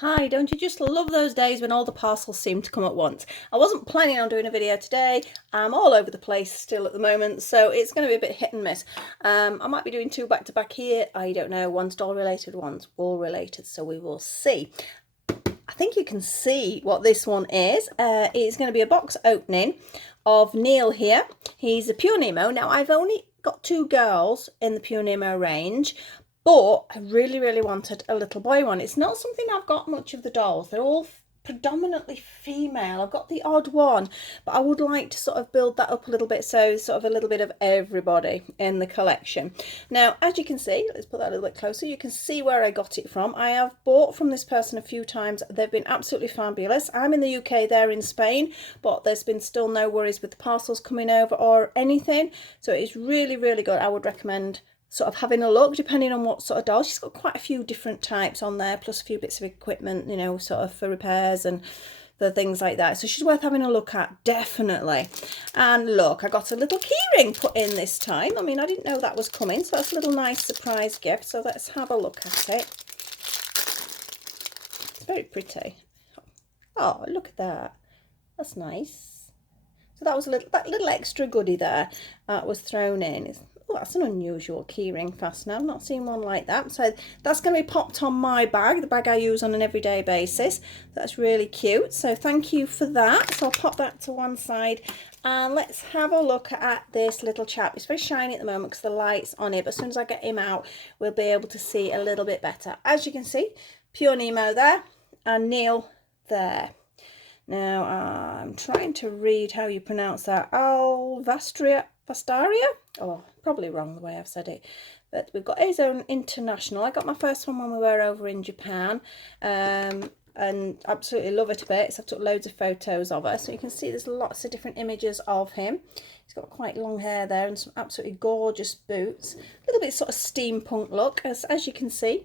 Hi, don't you just love those days when all the parcels seem to come at once? I wasn't planning on doing a video today. I'm all over the place still at the moment, so it's going to be a bit hit and miss. I might be doing two back to back here. I don't know. One's doll related, one's wall related, so we will see. I think you can see what this one is. It's going to be a box opening of Neil here. He's a pure Neemo. Now, I've only got two girls in the pure Neemo range, but I really, really wanted a little boy one. It's not something I've got much of the dolls. They're all predominantly female. I've got the odd one, but I would like to sort of build that up a little bit, so sort of a little bit of everybody in the collection. Now, as you can see, let's put that a little bit closer, you can see where I got it from. I have bought from this person a few times. They've been absolutely fabulous. I'm in the UK, they're in Spain, but there's been still no worries with the parcels coming over or anything, so it's really, really good. I would recommend sort of having a look depending on what sort of doll. She's got quite a few different types on there, plus a few bits of equipment, you know, sort of for repairs and for things like that. So she's worth having a look at, definitely. And look, I got a little keyring put in this time. I mean, I didn't know that was coming, so that's a little nice surprise gift. So let's have a look at it. It's very pretty. Oh, look at that. That's nice. So that was that little extra goodie there was thrown in. Oh, that's an unusual keyring fastener. I've not seen one like that. So that's going to be popped on my bag, the bag I use on an everyday basis. That's really cute. So thank you for that. So I'll pop that to one side. And let's have a look at this little chap. It's very shiny at the moment because the light's on it. But as soon as I get him out, we'll be able to see a little bit better. As you can see, pure Neemo there and Neil there. Now, I'm trying to read how you pronounce that. Vastaria? Oh, probably wrong the way I've said it. But we've got Azone International. I got my first one when we were over in Japan. And absolutely love it a bit. So I took loads of photos of her. So you can see there's lots of different images of him. He's got quite long hair there and some absolutely gorgeous boots. A little bit sort of steampunk look. As you can see,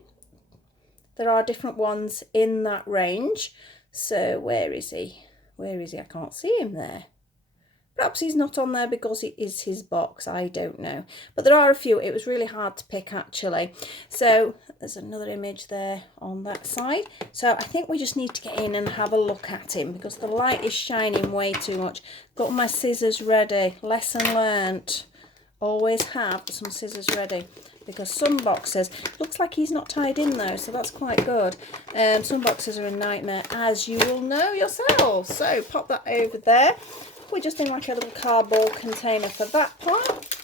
there are different ones in that range. So where is he? Where is he? I can't see him there. Perhaps he's not on there because it is his box. I don't know. But there are a few. It was really hard to pick, actually. So there's another image there on that side. So I think we just need to get in and have a look at him because the light is shining way too much. Got my scissors ready. Lesson learnt. Always have some scissors ready. Because some boxes, looks like he's not tied in though, so that's quite good. Some boxes are a nightmare, as you will know yourselves. So pop that over there. We're just in like a little cardboard container for that part.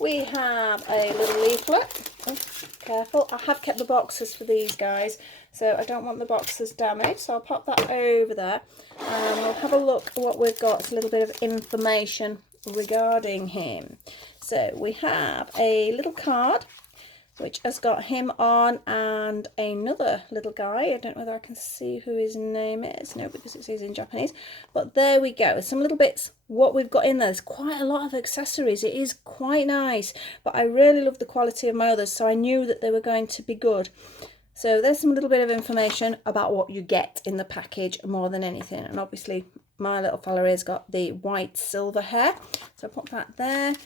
We have a little leaflet. Oh, careful. I have kept the boxes for these guys, so I don't want the boxes damaged. So I'll pop that over there. And we'll have a look at what we've got. It's a little bit of information regarding him. So we have a little card which has got him on and another little guy. I don't know whether I can see who his name is. No, because it says in Japanese. But there we go. Some little bits, what we've got in there. There's quite a lot of accessories. It is quite nice. But I really love the quality of my others, so I knew that they were going to be good. So there's some little bit of information about what you get in the package more than anything. And obviously my little fella has got the white silver hair. So I'll put that there.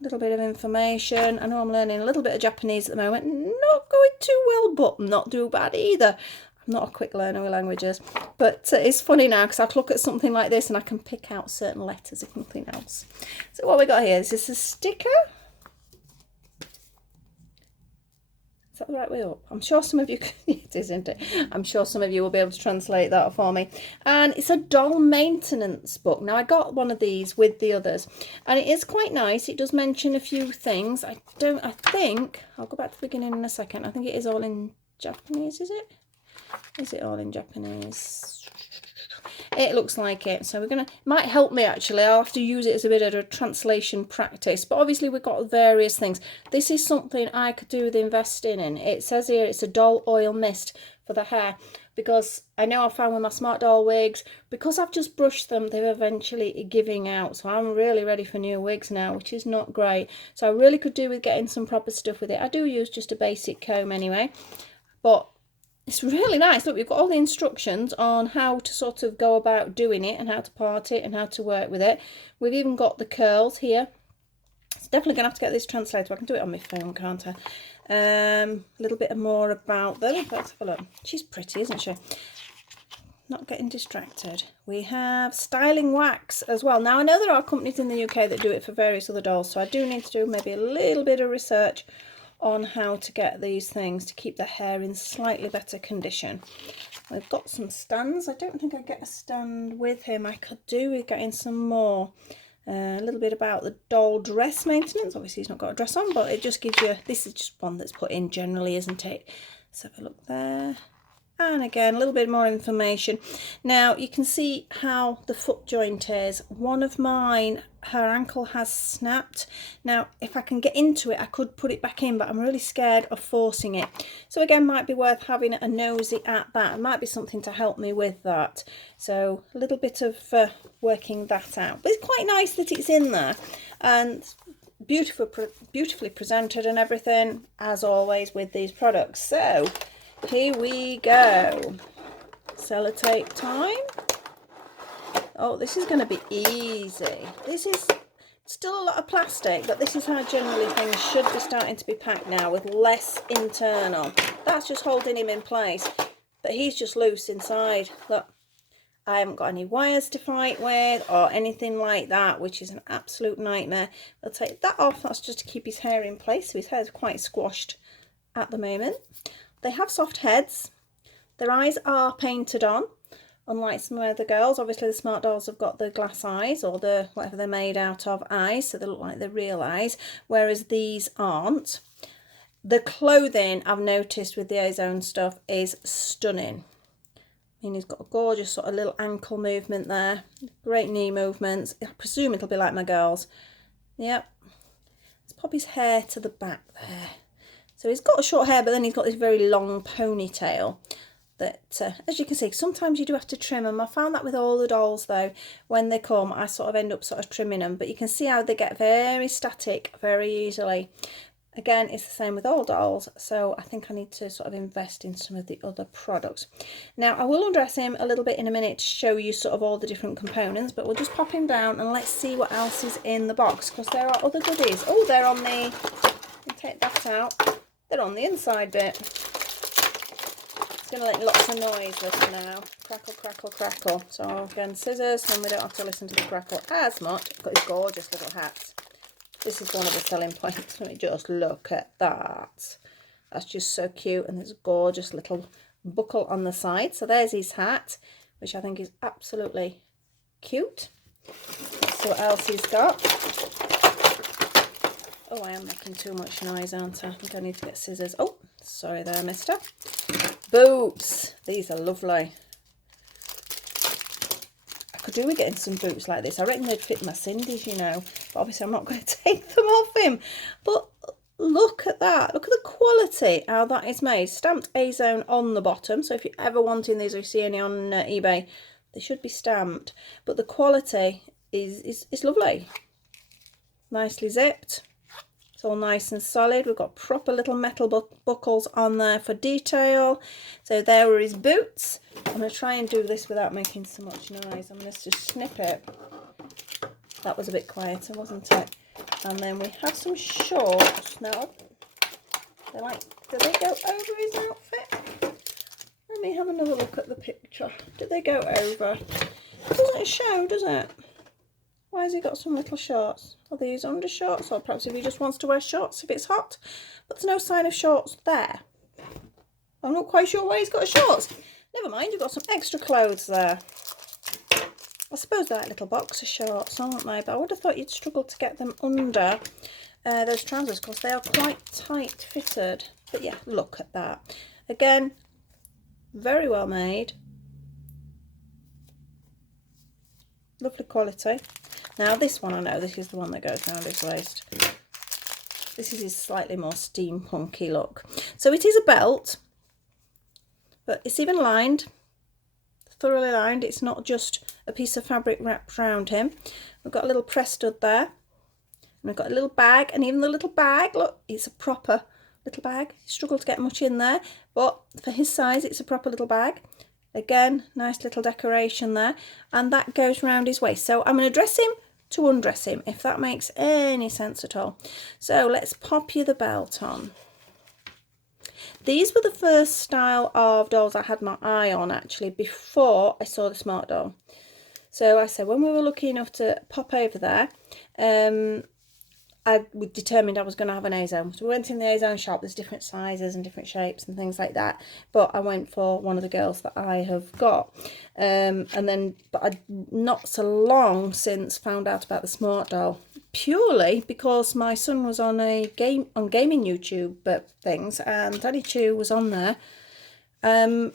Little bit of information. I know I'm learning a little bit of Japanese at the moment. Not going too well, but not too bad either. I'm not a quick learner with languages. But it's funny now because I can look at something like this and I can pick out certain letters if nothing else. So what we got here, is this a sticker? Is that the right way up? I'm sure some of you it is, isn't it? I'm sure some of you will be able to translate that for me. And it's a doll maintenance book. Now I got one of these with the others and it is quite nice. It does mention a few things. I think I'll go back to the beginning in a second. I think it is all in Japanese, is it? Is it all in Japanese? It looks like it, so we're gonna, might help me actually. I'll have to use it as a bit of a translation practice, but obviously we've got various things. This is something I could do with investing in. It says here it's a doll oil mist for the hair, because I know I found with my smart doll wigs, because I've just brushed them, they're eventually giving out, so I'm really ready for new wigs now, which is not great. So I really could do with getting some proper stuff with it. I do use just a basic comb anyway, but it's really nice. Look, we've got all the instructions on how to sort of go about doing it and how to part it and how to work with it. We've even got the curls here It's definitely going to have to get this translated. I can do it on my phone, can't I? A little bit more about them. Let's have a look. She's pretty, isn't she? Not getting distracted. We have styling wax as well. Now, I know there are companies in the UK that do it for various other dolls, so I do need to do maybe a little bit of research on how to get these things to keep the hair in slightly better condition. We've got some stands. I don't think I get a stand with him. I could do with getting some more. A little bit about the doll dress maintenance. Obviously, he's not got a dress on, but it just gives you, this is just one that's put in generally, isn't it? Let's have a look there. And again, a little bit more information. Now, you can see how the foot joint is. One of mine, her ankle has snapped. Now, if I can get into it, I could put it back in, but I'm really scared of forcing it. So again, might be worth having a nosy at that. It might be something to help me with that. So a little bit of working that out. But it's quite nice that it's in there. And beautifully presented and everything, as always with these products. So here we go. Sellotape time. Oh, this is going to be easy. This is still a lot of plastic, but this is how generally things should be starting to be packed now, with less internal. That's just holding him in place, but he's just loose inside. Look, I haven't got any wires to fight with or anything like that, which is an absolute nightmare. I'll take that off. That's just to keep his hair in place. So his hair is quite squashed at the moment. They have soft heads. Their eyes are painted on, unlike some of the girls. Obviously, the smart dolls have got the glass eyes, or the whatever they're made out of eyes, so they look like the real eyes, whereas these aren't. The clothing, I've noticed with the Ozone stuff, is stunning. I mean, he's got a gorgeous sort of little ankle movement there. Great knee movements. I presume it'll be like my girls. Yep. Let's pop his hair to the back there. So he's got short hair, but then he's got this very long ponytail that, as you can see, sometimes you do have to trim them. I found that with all the dolls, though, when they come, I sort of end up sort of trimming them. But you can see how they get very static very easily. Again, it's the same with all dolls, so I think I need to sort of invest in some of the other products. Now, I will undress him a little bit in a minute to show you sort of all the different components, but we'll just pop him down and let's see what else is in the box, because there are other goodies. Oh, they're on the... Take that out. They're on the inside bit. It's going to make lots of noise, this now. Crackle, crackle, crackle. So again, scissors, and we don't have to listen to the crackle as much. I've got these gorgeous little hats. This is one of the selling points. Let me just look at that. That's just so cute. And there's a gorgeous little buckle on the side. So there's his hat, which I think is absolutely cute. Let's see what else he's got. Oh, I am making too much noise, aren't I? I think I need to get scissors. Oh, sorry there, mister. Boots. These are lovely. I could do with getting some boots like this. I reckon they'd fit my Cindy's, you know. But obviously I'm not going to take them off him. But look at that. Look at the quality, how that is made. Stamped azone on the bottom. So if you're ever wanting these or you see any on eBay, they should be stamped. But the quality is lovely. Nicely zipped. It's all nice and solid. We've got proper little metal buckles on there for detail. So there are his boots. I'm going to try and do this without making so much noise. I'm going to just snip it. That was a bit quieter, wasn't it? And then we have some shorts. Now, they're like, do they go over his outfit? Let me have another look at the picture. Do they go over? It doesn't show, does it? Why has he got some little shorts? Are these undershorts? Or perhaps if he just wants to wear shorts if it's hot. But there's no sign of shorts there. I'm not quite sure why he's got shorts. Never mind, you've got some extra clothes there. I suppose they're like little boxer shorts, aren't they? But I would have thought you'd struggle to get them under those trousers because they are quite tight fitted. But yeah, look at that. Again, very well made. Lovely quality. Now this one, I know this is the one that goes around his waist. This is his slightly more steampunky look. So it is a belt, but it's even lined, thoroughly lined. It's not just a piece of fabric wrapped around him. We've got a little press stud there. And we've got a little bag, and even the little bag, look, it's a proper little bag. Struggle to get much in there, but for his size, it's a proper little bag. Again, nice little decoration there, and that goes round his waist. So I'm going to dress him to undress him, if that makes any sense at all. So let's pop you the belt on. These were the first style of dolls I had my eye on, actually, before I saw the Smart Doll. So I said, when we were lucky enough to pop over there, I determined I was going to have an azone. So we went in the azone shop. There's different sizes and different shapes and things like that. But I went for one of the girls that I have got. But I not so long since found out about the Smart Doll, purely because my son was on gaming YouTube things, and Daddy Chew was on there. And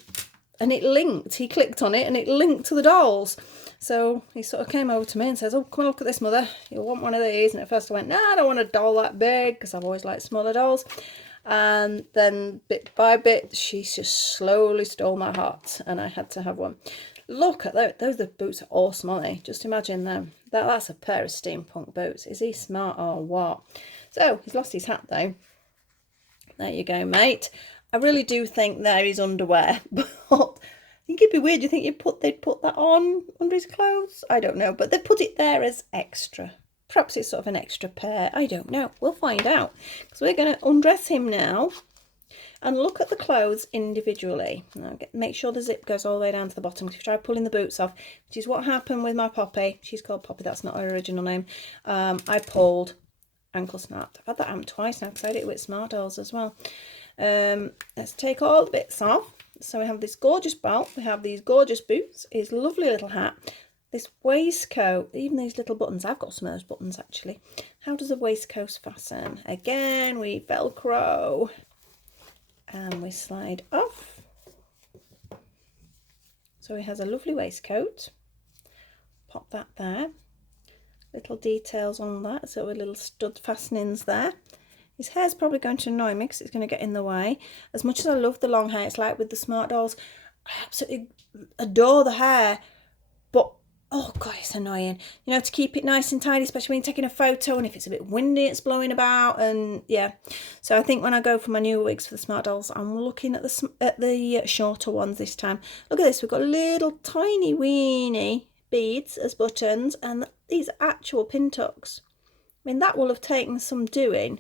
it linked. He clicked on it and it linked to the dolls. So he sort of came over to me and says, oh, come and look at this, Mother. You'll want one of these. And at first I went, no, I don't want a doll that big, because I've always liked smaller dolls. And then bit by bit, she just slowly stole my heart, and I had to have one. Look at those. The boots are awesome, aren't they? Just imagine them. That's a pair of steampunk boots. Is he smart or what? So he's lost his hat, though. There you go, mate. I really do think they're his underwear, but I think it'd be weird. Do you think they'd put that on under his clothes? I don't know, but they put it there as extra. Perhaps it's sort of an extra pair. I don't know. We'll find out. So we're going to undress him now and look at the clothes individually. Now, make sure the zip goes all the way down to the bottom. If you try pulling the boots off, which is what happened with my Poppy. She's called Poppy. That's not her original name. I pulled ankle snapped. I've had that happen twice now, because I did it with Smart Dolls as well. Let's take all the bits off. So we have this gorgeous belt, we have these gorgeous boots, his lovely little hat, this waistcoat, even these little buttons. I've got some of those buttons, actually. How does a waistcoat fasten? Again, we Velcro and we slide off. So he has a lovely waistcoat. Pop that there. Little details on that, so with little stud fastenings there. His hair's probably going to annoy me because it's going to get in the way. As much as I love the long hair, it's like with the Smart Dolls, I absolutely adore the hair, but oh God, it's annoying. You know, to keep it nice and tidy, especially when you're taking a photo and if it's a bit windy, it's blowing about, and yeah. So I think when I go for my new wigs for the Smart Dolls, I'm looking at the shorter ones this time. Look at this, we've got little tiny weeny beads as buttons, and these are actual pin tucks. I mean, that will have taken some doing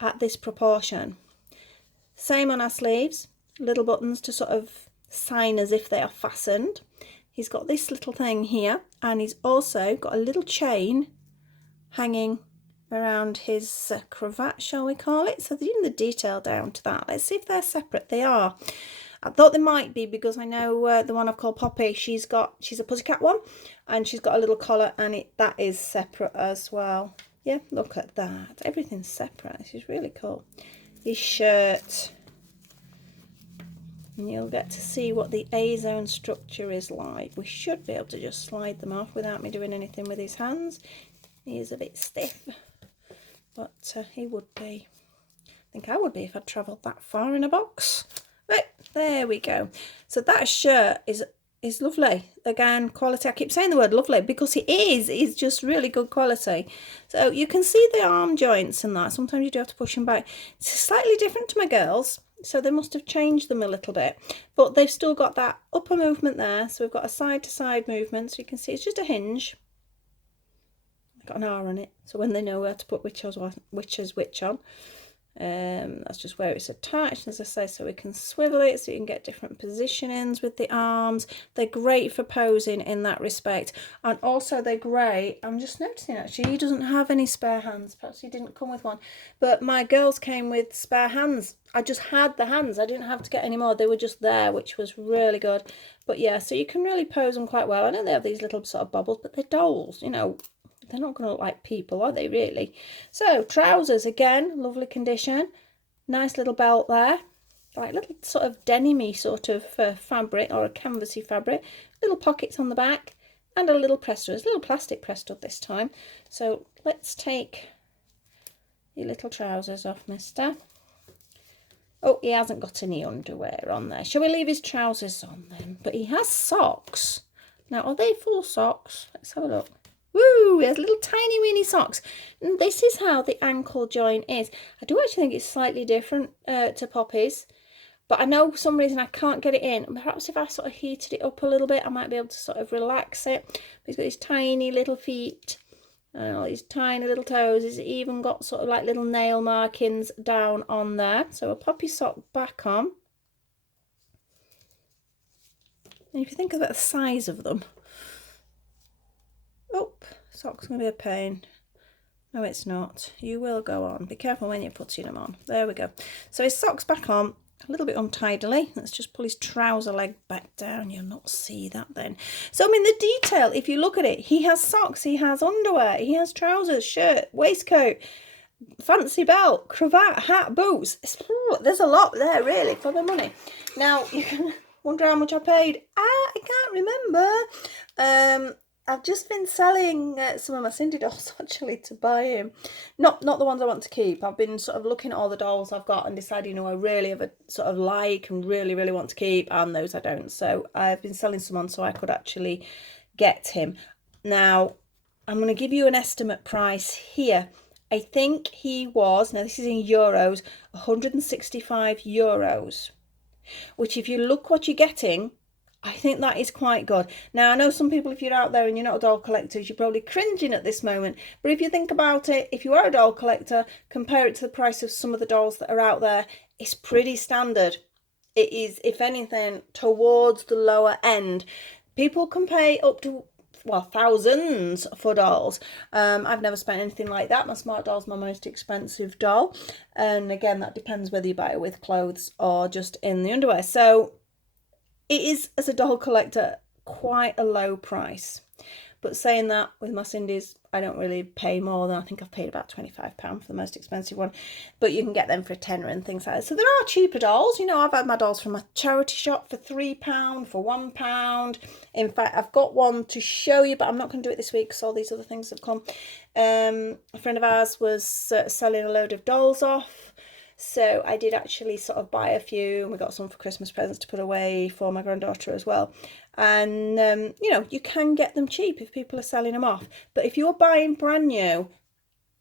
at this proportion. Same on our sleeves, little buttons to sort of sign as if they are fastened. He's got this little thing here, and he's also got a little chain hanging around his cravat, shall we call it. So they're doing the detail down to that. Let's see if they're separate. They are. I thought they might be, because I know the one I've called Poppy, she's a pussycat one, and she's got a little collar, and that is separate as well. Yeah, look at that. Everything's separate. This is really cool. His shirt. And you'll get to see what the azone structure is like. We should be able to just slide them off without me doing anything with his hands. He is a bit stiff, but he would be. I think I would be if I'd travelled that far in a box. Right, there we go. So that shirt is lovely. Again, quality. I keep saying the word lovely because it is. It's just really good quality. So you can see the arm joints and that. Sometimes you do have to push them back. It's slightly different to my girls, so they must have changed them a little bit. But they've still got that upper movement there. So we've got a side-to-side movement. So you can see it's just a hinge. I've got an R on it, so when they know where to put which is which on. That's just where it's attached, as I say, so we can swivel it so you can get different positionings with the arms. They're great for posing in that respect, and also they're great. I'm just noticing actually he doesn't have any spare hands. Perhaps he didn't come with one, but my girls came with spare hands. I just had the hands. I didn't have to get any more. They were just there, which was really good. But yeah, so you can really pose them quite well. I know they have these little sort of bobbles, but they're dolls, you know. They're not going to look like people, are they, really? So, trousers, again, lovely condition. Nice little belt there. Like little sort of denim-y sort of fabric, or a canvasy fabric. Little pockets on the back. And a little press stud. It's a little plastic press stud this time. So, let's take your little trousers off, mister. Oh, he hasn't got any underwear on there. Shall we leave his trousers on then? But he has socks. Now, are they full socks? Let's have a look. Woo! He has little tiny weeny socks. And this is how the ankle joint is. I do actually think it's slightly different to Poppy's. But I know for some reason I can't get it in. Perhaps if I sort of heated it up a little bit, I might be able to sort of relax it. But he's got his tiny little feet. And all these tiny little toes. He's even got sort of like little nail markings down on there. So we'll pop your sock back on. And if you think about the size of them, oh, sock's going to be a pain. No, it's not. You will go on. Be careful when you're putting them on. There we go. So his sock's back on, a little bit untidily. Let's just pull his trouser leg back down. You'll not see that then. So, I mean, the detail, if you look at it, he has socks, he has underwear, he has trousers, shirt, waistcoat, fancy belt, cravat, hat, boots. There's a lot there, really, for the money. Now, you can wonder how much I paid. I can't remember. I've just been selling some of my Cindy dolls actually to buy him. Not the ones I want to keep. I've been sort of looking at all the dolls I've got and deciding, I really have a sort of like and really, really want to keep, and those I don't. So I've been selling some on so I could actually get him. Now, I'm going to give you an estimate price here. I think he was, now this is in euros, 165 euros. Which if you look what you're getting, I think that is quite good. Now, I know some people, if you're out there and you're not a doll collector, you're probably cringing at this moment. But if you think about it, if you are a doll collector, compare it to the price of some of the dolls that are out there, it's pretty standard. It is, if anything, towards the lower end. People can pay up to, well, thousands for dolls. I've never spent anything like that. My Smart Doll's my most expensive doll. And again, that depends whether you buy it with clothes or just in the underwear. So it is, as a doll collector, quite a low price. But saying that, with my Cindy's, I don't really pay more than, I think I've paid about £25 for the most expensive one. But you can get them for a tenner and things like that. So there are cheaper dolls. I've had my dolls from a charity shop for £3, for £1. In fact, I've got one to show you, but I'm not going to do it this week because all these other things have come. A friend of ours was selling a load of dolls off. So I did actually sort of buy a few, and we got some for Christmas presents to put away for my granddaughter as well. And, you can get them cheap if people are selling them off. But if you're buying brand new,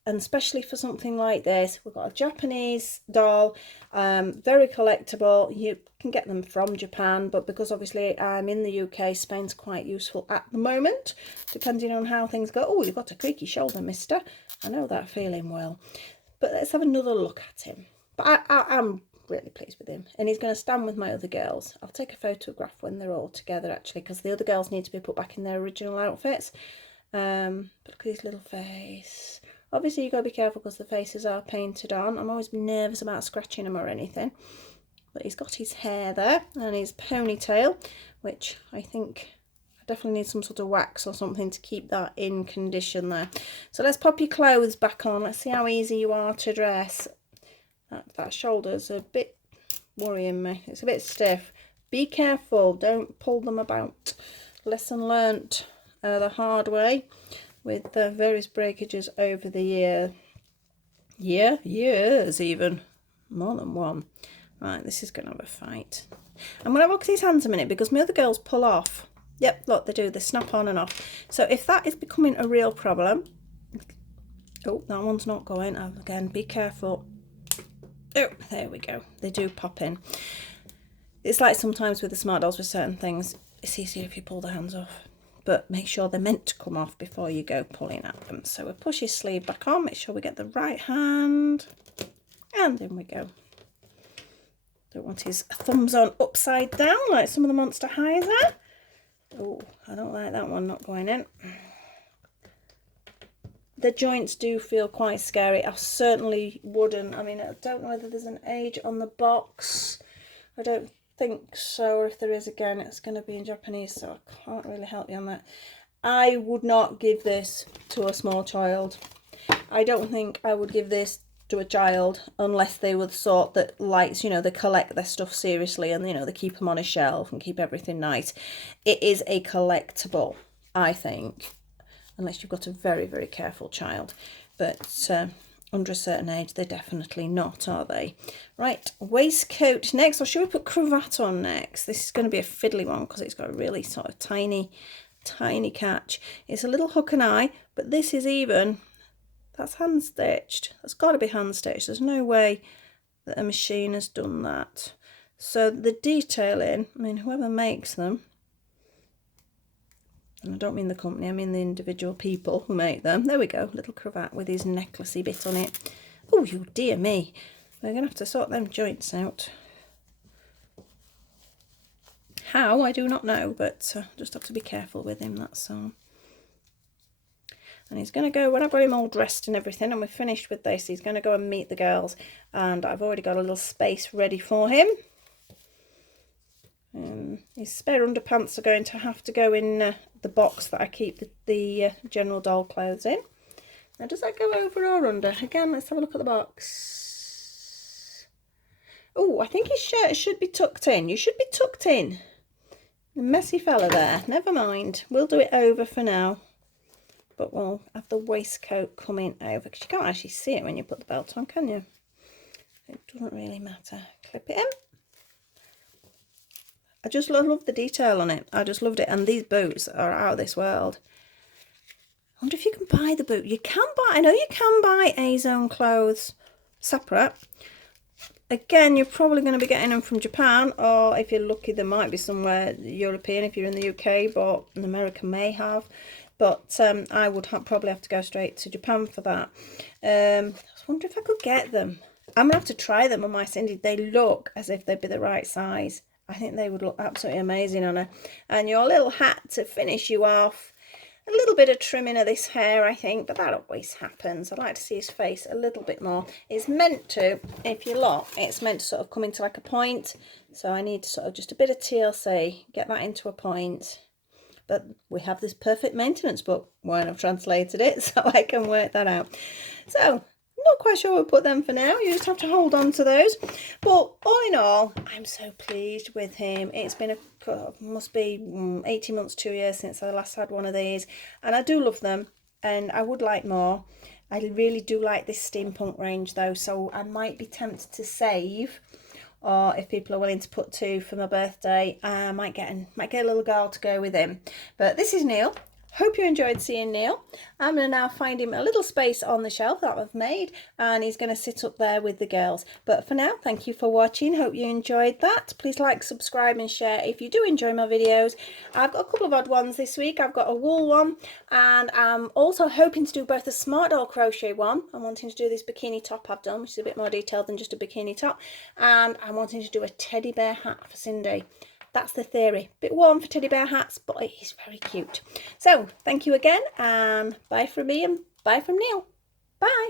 and especially for something like this, we've got a Japanese doll, very collectible. You can get them from Japan, but because obviously I'm in the UK, Spain's quite useful at the moment, depending on how things go. Oh, you've got a creaky shoulder, mister. I know that feeling well. But let's have another look at him. But I'm really pleased with him, and he's going to stand with my other girls. I'll take a photograph when they're all together, actually, because the other girls need to be put back in their original outfits. But look at his little face. Obviously, you've got to be careful because the faces are painted on. I'm always nervous about scratching them or anything. But he's got his hair there and his ponytail, which I think I definitely need some sort of wax or something to keep that in condition there. So let's pop your clothes back on. Let's see how easy you are to dress. That shoulder's a bit worrying me. It's a bit stiff. Be careful. Don't pull them about. Lesson learnt the hard way with the various breakages over the years even. More than one. Right, this is going to have a fight. I'm going to look at his hands a minute because my other girls pull off. Yep, look, they do. They snap on and off. So if that is becoming a real problem... Oh, that one's not going. Again, be careful. Oh, there we go. They do pop in. It's like sometimes with the Smart Dolls with certain things, it's easier if you pull the hands off. But make sure they're meant to come off before you go pulling at them. So we'll push his sleeve back on, make sure we get the right hand. And in we go. Don't want his thumbs on upside down like some of the Monster Highs are. Oh, I don't like that one not going in. The joints do feel quite scary. I certainly wouldn't. I mean, I don't know whether there's an age on the box. I don't think so. Or if there is, again, it's going to be in Japanese, so I can't really help you on that. I would not give this to a small child. I don't think I would give this to a child unless they were the sort that likes, they collect their stuff seriously and, they keep them on a shelf and keep everything nice. It is a collectible, I think. Unless you've got a very, very careful child. But under a certain age, they're definitely not, are they? Right, waistcoat next. Or should we put cravat on next? This is going to be a fiddly one because it's got a really sort of tiny catch. It's a little hook and eye, but this is even... That's hand stitched. That's got to be hand stitched. There's no way that a machine has done that. So the detailing, I mean, whoever makes them... And I don't mean the company, I mean the individual people who make them. There we go, little cravat with his necklacey bit on it. Oh, you dear me. We're going to have to sort them joints out. How, I do not know, but just have to be careful with him, that's all. And he's going to go, when I've got him all dressed and everything, and we're finished with this, he's going to go and meet the girls. And I've already got a little space ready for him. His spare underpants are going to have to go in the box that I keep the general doll clothes in. Now, does that go over or under? Again, let's have a look at the box. Oh, I think his shirt should be tucked in. You should be tucked in. The messy fella there. Never mind. We'll do it over for now. But we'll have the waistcoat coming over, because you can't actually see it when you put the belt on, can you? It doesn't really matter. Clip it in. I just love the detail on it. I just loved it. And these boots are out of this world. I wonder if you can buy the boot. You can buy, I know you can buy azone clothes separate. Again, you're probably going to be getting them from Japan, or if you're lucky, there might be somewhere European if you're in the UK, but America may have. But I would probably have to go straight to Japan for that. I wonder if I could get them. I'm going to have to try them on my Cindy. They look as if they'd be the right size. I think they would look absolutely amazing on her. And your little hat to finish you off. A little bit of trimming of this hair, I think, but that always happens. I'd like to see his face a little bit more. It's meant to, if you look, it's meant to sort of come into like a point. So I need sort of just a bit of TLC, get that into a point. But we have this perfect maintenance book when I've translated it, so I can work that out. So, not quite sure we'll put them for now. You just have to hold on to those. But all in all, I'm so pleased with him. It's been must be 18 months, 2 years since I last had one of these. And I do love them. And I would like more. I really do like this steampunk range though. So I might be tempted to save. Or if people are willing to put 2 for my birthday, I might get a little girl to go with him. But this is Neil. Hope you enjoyed seeing Neil. I'm going to now find him a little space on the shelf that I've made, and he's going to sit up there with the girls. But for now, thank you for watching. Hope you enjoyed that. Please like, subscribe and share if you do enjoy my videos. I've got a couple of odd ones this week. I've got a wool one, and I'm also hoping to do both a smart doll crochet one. I'm wanting to do this bikini top I've done, which is a bit more detailed than just a bikini top. And I'm wanting to do a teddy bear hat for Cindy. That's the theory. Bit warm for teddy bear hats, but it is very cute. So, thank you again, and bye from me and bye from Neil. Bye.